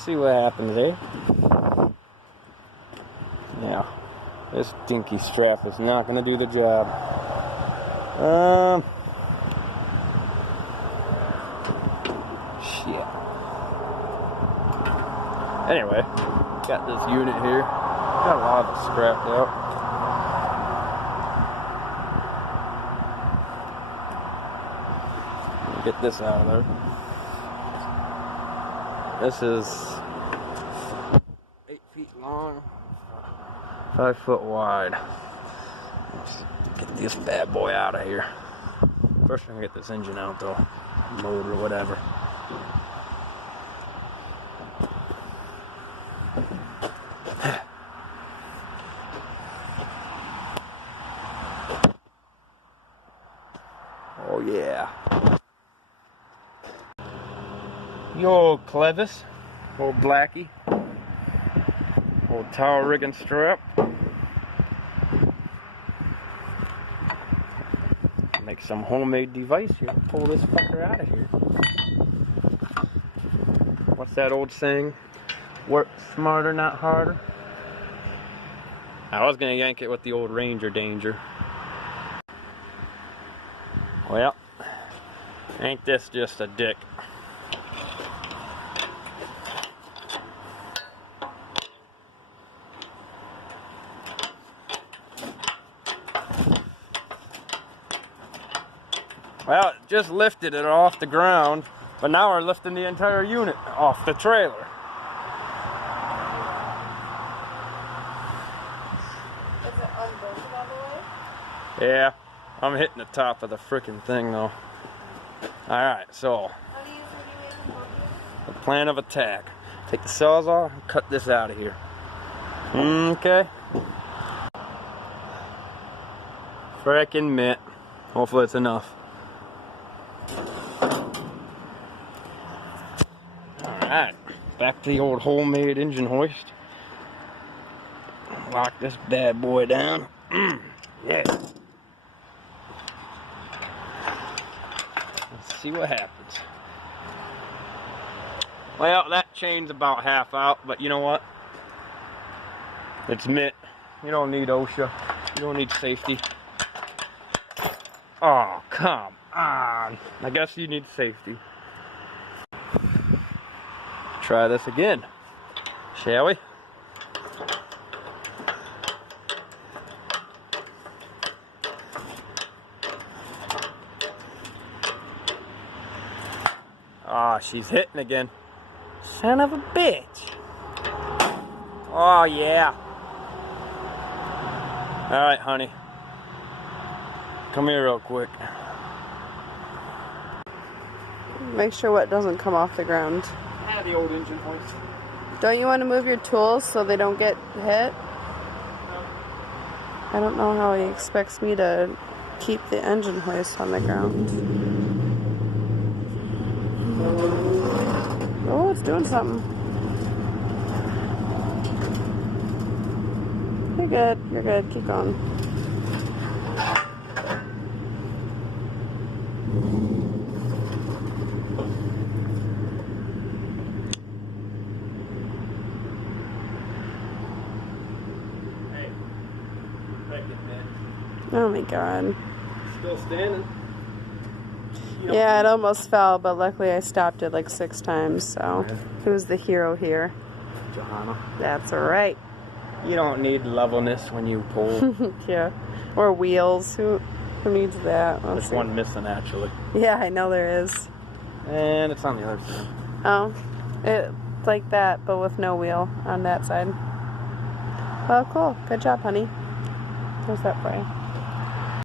see what happens, eh? Yeah, this dinky strap is not gonna do the job. Shit. Anyway, got this unit here. Got a lot of it scrapped out. Get this out of there. This is 8 feet long, 5 foot wide. Let's get this bad boy out of here. First, I'm gonna get this engine out though, motor or whatever. Oh yeah. You old Clevis, old Blackie, old towel rigging strap. Make some homemade device here. Pull this fucker out of here. What's that old saying? Work smarter, not harder. I was gonna yank it with the old Ranger Danger. Well, ain't this just a dick? Well, it just lifted it off the ground, but now we're lifting the entire unit off the trailer. Is it unbolted all the way? Yeah, I'm hitting the top of the frickin' thing though. Alright, so How do you make them work? the plan of attack. Take the saws off and cut this out of here. Okay. Frickin' mitt. Hopefully it's enough. Alright, back to the old homemade engine hoist. Lock this bad boy down. Yeah. Let's see what happens. Well, that chain's about half out, but you know what? It's mitt. You don't need OSHA. You don't need safety. Oh, come on. I guess you need safety. Try this again, shall we? Ah, she's hitting again. Son of a bitch. Oh, yeah. All right, honey. Come here real quick. Make sure what doesn't come off the ground. Yeah, the old engine hoist. Don't you want to move your tools so they don't get hit? I don't know how he expects me to keep the engine hoist on the ground. Oh, it's doing something. You're good. You're good. Keep going. Oh my god. Still standing. Yeah, it almost fell, but luckily I stopped it like 6 times, so who's the hero here? Johanna. That's right. You don't need levelness when you pull. Yeah. Or wheels. Who needs that? Let's There's see. one missing actually. Yeah, I know there is. And it's on the other side. Oh. It's like that, but with no wheel on that side. Well, cool. Good job, honey. Here's that for you.